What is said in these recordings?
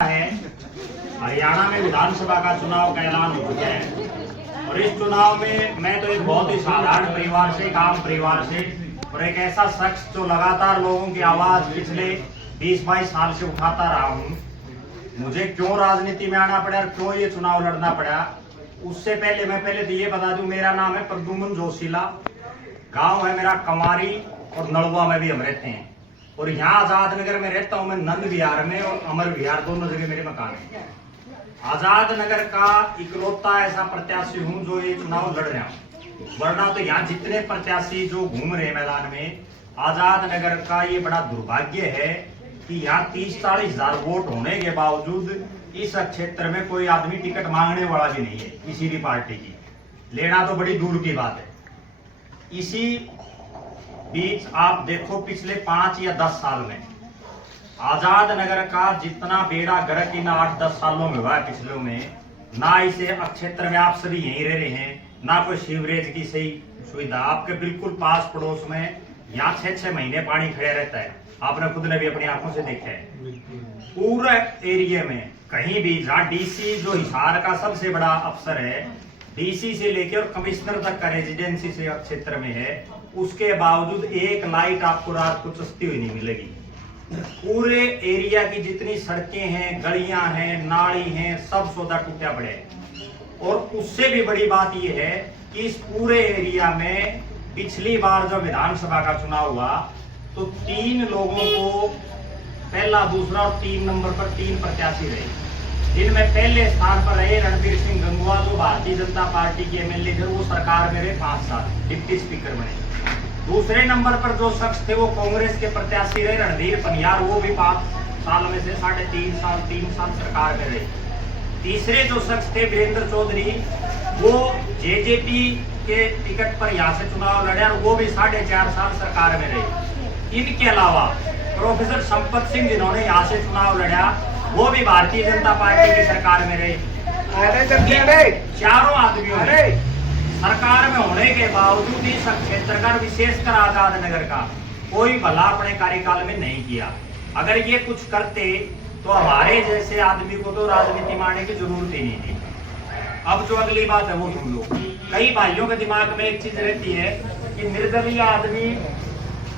है हरियाणा में विधानसभा का चुनाव का ऐलान हो चुका है और इस चुनाव में मैं तो एक बहुत ही साधारण परिवार से, आम परिवार से और एक ऐसा शख्स जो लगातार लोगों की आवाज पिछले 20-22 साल से उठाता रहा हूँ। मुझे क्यों राजनीति में आना पड़ा और क्यों ये चुनाव लड़ना पड़ा, उससे पहले मैं तो ये बता दूं, मेरा नाम है प्रद्युम्न जोशीला, गांव है मेरा कमारी और नलवा में भी हम रहते हैं और यहाँ आजाद नगर में रहता हूँ मैं, नंद विहार में और अमर विहार दोनों जगह मेरे मकान है। आजाद नगर का इकलौता ऐसा प्रत्याशी हूँ जो ये चुनाव लड़ रहा हूँ, वरना तो यहाँ जितने प्रत्याशी जो घूम रहे मैदान में, आजाद नगर का ये बड़ा दुर्भाग्य है कि यहाँ 30-40 हजार वोट होने के बावजूद इस क्षेत्र में कोई आदमी टिकट मांगने वाला भी नहीं है किसी भी पार्टी की, लेना तो बड़ी दूर की बात है। इसी बीच आप देखो पिछले 5 या 10 साल में आजाद नगर का जितना बेड़ा गर्क इन 8-10 सालों में हुआ है पिछले में, ना इसे क्षेत्र में आप सभी यहीं रह रहे हैं, ना कोई सीवरेज की सही सुविधा। आपके बिल्कुल पास पड़ोस में यहाँ 6-6 महीने पानी खड़े रहता है, आपने खुद ने भी अपनी आंखों से देखा है। पूरे एरिया में कहीं भी जहाँ डीसी जो हिसार का सबसे बड़ा अफसर है, डीसी से लेकर और कमिश्नर तक का रेजिडेंसी से क्षेत्र में है, उसके बावजूद एक लाइट आपको रात को चस्ती हुई नहीं मिलेगी। पूरे एरिया की जितनी सड़कें हैं, गलियां हैं, नाली हैं, सब सौदा टूटा पड़े हैं। और उससे भी बड़ी बात यह है कि इस पूरे एरिया में पिछली बार जब विधानसभा का चुनाव हुआ तो 3 लोगों को पहला, दूसरा और 3 नंबर पर 3 प्रत्याशी रहे, जिनमें पहले स्थान पर रहे रणबीर सिंह गंगवा जो भारतीय जनता पार्टी के एमएलए थे, वो सरकार में रहे 5 साल, डिप्टी स्पीकर बने। दूसरे नंबर पर जो शख्स थे वो कांग्रेस के प्रत्याशी रहे रणधीर पनियार, वो भी 5 साल में से 3.5 साल सरकार में रहे। तीसरे जो शख्स थे वीरेंद्र चौधरी, वो जेजेपी के टिकट पर यहाँ से चुनाव लड़े और वो भी 4.5 साल सरकार में रहे। इनके अलावा प्रोफेसर संपत सिंह जिन्होंने यहाँ से चुनाव लड़ा, वो भी भारतीय जनता पार्टी की सरकार में रहे। चारों आदमियों ने सरकार में होने के बावजूद इस क्षेत्र का, विशेषकर आजाद नगर का, कोई भला अपने कार्यकाल में नहीं किया। अगर ये कुछ करते तो हमारे जैसे आदमी को तो राजनीति में आने की जरूरत ही नहीं थी। अब जो अगली बात है वो सुन लो। कई भाइयों के दिमाग में एक चीज रहती है कि निर्दलीय आदमी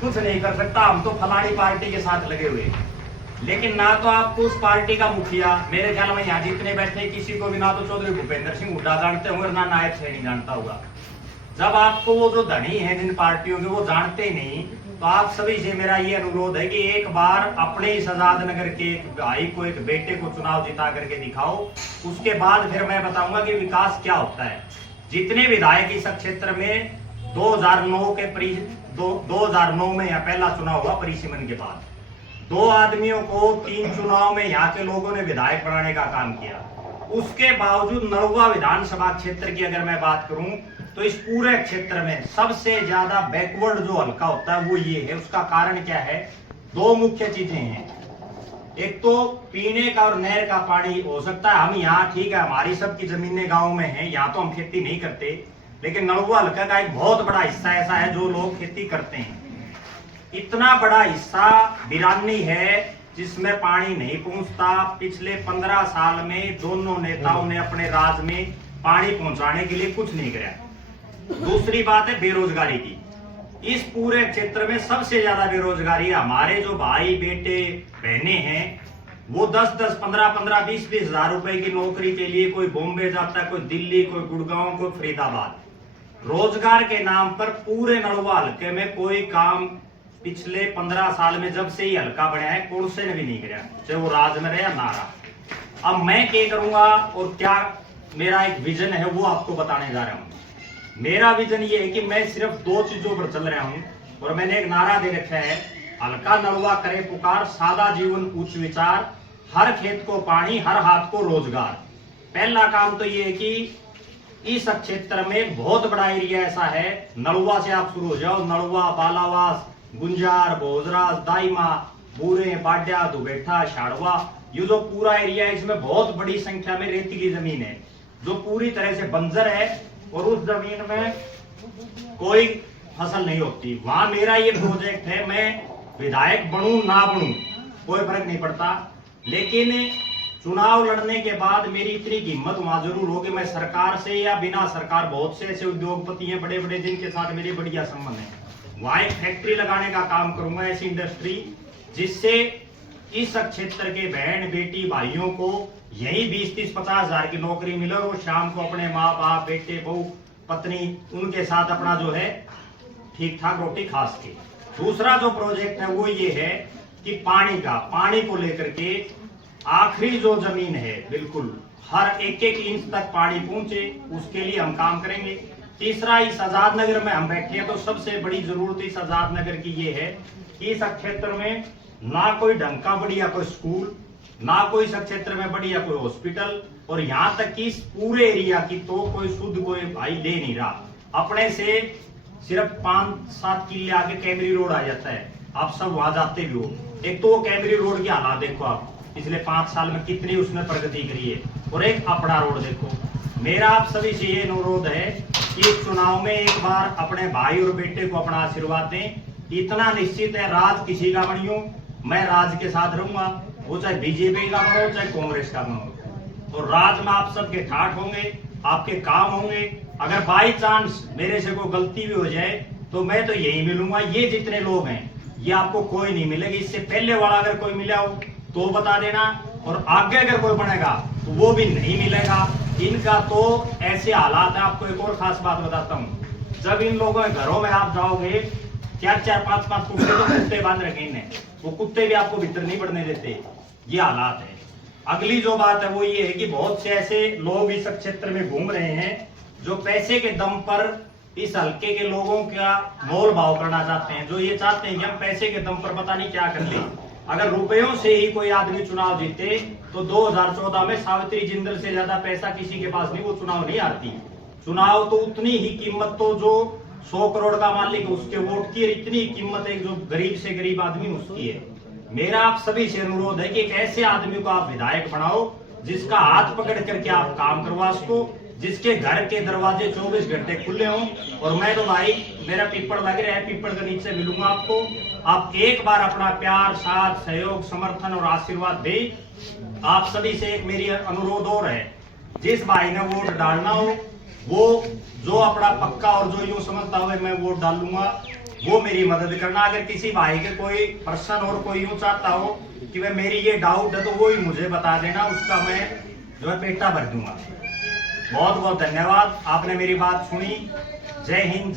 कुछ नहीं कर सकता, हम तो फलानी पार्टी के साथ लगे हुए। लेकिन ना तो आपको उस पार्टी का मुखिया, मेरे ख्याल में यहाँ जितने बैठे किसी को भी ना तो चौधरी भूपेंद्र सिंह हुड्डा जानते होंगे ना नायब सैनी जानता होगा। जब आपको वो जो धनी है जिन पार्टियों के वो जानते ही नहीं, तो आप सभी से मेरा ये अनुरोध है कि एक बार अपने इस आजाद नगर के एक भाई को, एक बेटे को चुनाव जिता करके दिखाओ, उसके बाद फिर मैं बताऊंगा कि विकास क्या होता है। जितने विधायक इस क्षेत्र में 2009 में यहाँ पहला चुनाव हुआ परिसीमन के बाद, 2 आदमियों को 3 चुनाव में यहाँ के लोगों ने विधायक बनाने का काम किया। उसके बावजूद नलवा विधानसभा क्षेत्र की अगर मैं बात करूं तो इस पूरे क्षेत्र में सबसे ज्यादा बैकवर्ड जो हल्का होता है वो ये है। उसका कारण क्या है? 2 मुख्य चीजें हैं। एक तो पीने का और नहर का पानी हो सकता है। हम यहाँ ठीक है, हमारी सबकी जमीनें गाँव में है, यहाँ तो हम खेती नहीं करते, लेकिन नलवा हल्का का एक बहुत बड़ा हिस्सा ऐसा है जो लोग खेती करते हैं। इतना बड़ा हिस्सा बिरानी है जिसमें पानी नहीं पहुंचता। पिछले 15 साल में दोनों नेताओं ने अपने राज में पानी पहुंचाने के लिए कुछ नहीं किया। दूसरी बात है बेरोजगारी की। इस पूरे क्षेत्र में सबसे ज्यादा बेरोजगारी है। हमारे जो भाई बेटे बहने हैं वो 10-10, 15-15, 20-20 हजार रुपए की नौकरी के लिए कोई बॉम्बे जाता है, कोई दिल्ली, कोई गुड़गांव, कोई फरीदाबाद। रोजगार के नाम पर पूरे नलवा हल्के में कोई काम पिछले 15 साल में जब से ही हल्का बना है कौन से ने भी नहीं किया, चाहे वो राज में रहे या ना रहा। अब मैं क्या करूंगा और क्या मेरा एक विजन है वो आपको बताने जा रहा हूं। मेरा विजन ये है कि मैं सिर्फ 2 चीजों पर चल रहा हूं और मैंने एक नारा दे रखा है, हल्का नलवा करे पुकार, सादा जीवन उच्च विचार, हर खेत को पानी, हर हाथ को रोजगार। पहला काम तो ये है कि इस क्षेत्र में बहुत बड़ा एरिया ऐसा है, नलवा से आप शुरू हो जाओ, नलवा, बालावास, गुंजार, भोजराज, दाइमा, बूरे, बाड्या, दुबेठा, शाड़वा, ये जो पूरा एरिया है इसमें बहुत बड़ी संख्या में रेतीली जमीन है जो पूरी तरह से बंजर है और उस जमीन में कोई फसल नहीं होती। वहां मेरा ये प्रोजेक्ट है, मैं विधायक बनूं ना बनूं कोई फर्क नहीं पड़ता, लेकिन चुनाव लड़ने के बाद मेरी इतनी हिम्मत वहां जरूर होगी, मैं सरकार से या बिना सरकार, बहुत से ऐसे उद्योगपति हैं बड़े बड़े जिनके साथ मेरे बढ़िया संबंध है, वहां एक फैक्ट्री लगाने का काम करूंगा, ऐसी इंडस्ट्री जिससे इस क्षेत्र के बहन बेटी भाइयों को यही 20-30-50 हजार की नौकरी मिले और वो शाम को अपने माँ बाप बेटे बहू पत्नी उनके साथ अपना जो है ठीक ठाक रोटी खा सके। दूसरा जो प्रोजेक्ट है वो ये है कि पानी को लेकर के आखिरी जो जमीन है बिल्कुल हर एक इंच तक पानी पहुंचे, उसके लिए हम काम करेंगे। तीसरा, इस आजाद नगर में हम बैठे हैं तो सबसे बड़ी जरूरत इस आजाद नगर की ये है कि इस क्षेत्र में ना कोई ढंग का बढ़िया कोई स्कूल, ना कोई इस क्षेत्र में बढ़िया कोई हॉस्पिटल, और यहाँ तक कि इस पूरे एरिया की तो कोई शुद्ध कोई भाई ले नहीं रहा। अपने से सिर्फ 5-7 किले आगे कैमरी रोड आ जाता है, आप सब वहां जाते भी हो। एक तो वो कैमरी रोड की हालात देखो आप, पिछले 5 साल में कितनी उसने प्रगति करी है, और एक अपना रोड देखो। मेरा आप सभी से ये अनुरोध है कि इस चुनाव में एक बार अपने भाई और बेटे को अपना आशीर्वाद दें। इतना निश्चित है, राज किसी का बनी हो, मैं राज के साथ रहूंगा, वो चाहे बीजेपी का बनो चाहे कांग्रेस का बनो, और राज में आप सबके ठाठ होंगे, आपके काम होंगे। अगर बाई चांस मेरे से कोई गलती भी हो जाए तो मैं तो यही मिलूंगा। ये जितने लोग हैं ये आपको कोई नहीं मिलेगी, इससे पहले वाला अगर कोई मिला हो तो बता देना, और आगे अगर कोई बनेगा तो वो भी नहीं मिलेगा। इनका तो ऐसे हालात है। आपको एक और खास बात बताता हूँ, जब इन लोगों के घरों में आप जाओगे 4-4, 5-5 कुत्ते तो कुत्ते बांध रखे इन्हें, वो कुत्ते भी आपको भीतर नहीं बढ़ने देते। ये हालात है। अगली जो बात है वो ये है कि बहुत से ऐसे लोग इस क्षेत्र में घूम रहे हैं जो पैसे के दम पर इस हल्के के लोगों का मोल भाव करना चाहते हैं, जो ये चाहते हैं कि हम पैसे के दम पर पता नहीं क्या कर ले। अगर रुपयों से ही कोई आदमी चुनाव जीते तो 2014 में सावित्री जिंदल से ज्यादा पैसा किसी के पास नहीं, वो चुनाव नहीं हारती। चुनाव तो उतनी ही कीमत तो जो 100 करोड़ का मालिक उसके वोट की, इतनी कीमत एक जो गरीब से गरीब आदमी उसकी है। मेरा आप सभी से अनुरोध है कि एक ऐसे आदमी को आप विधायक बनाओ जिसका हाथ पकड़ करके आप काम करवा सको, जिसके घर के दरवाजे 24 घंटे खुले हों। और मैं तो भाई, मेरा पीपड़ लग रहा है, पीपड़ के नीचे मिलूंगा आपको। आप एक बार अपना प्यार, साथ, सहयोग, समर्थन और आशीर्वाद दे। आप सभी से एक मेरी अनुरोध और है, जिस भाई ने वोट डालना हो वो जो अपना पक्का और जो यूं समझता हुआ मैं वोट डालूंगा वो मेरी मदद करना। अगर किसी भाई के कोई प्रश्न और कोई यूं चाहता हो कि वह मेरी ये डाउट है तो वो ही मुझे बता देना, उसका मैं जो है पेटा भर दूंगा। बहुत बहुत धन्यवाद, आपने मेरी बात सुनी। जय हिंद।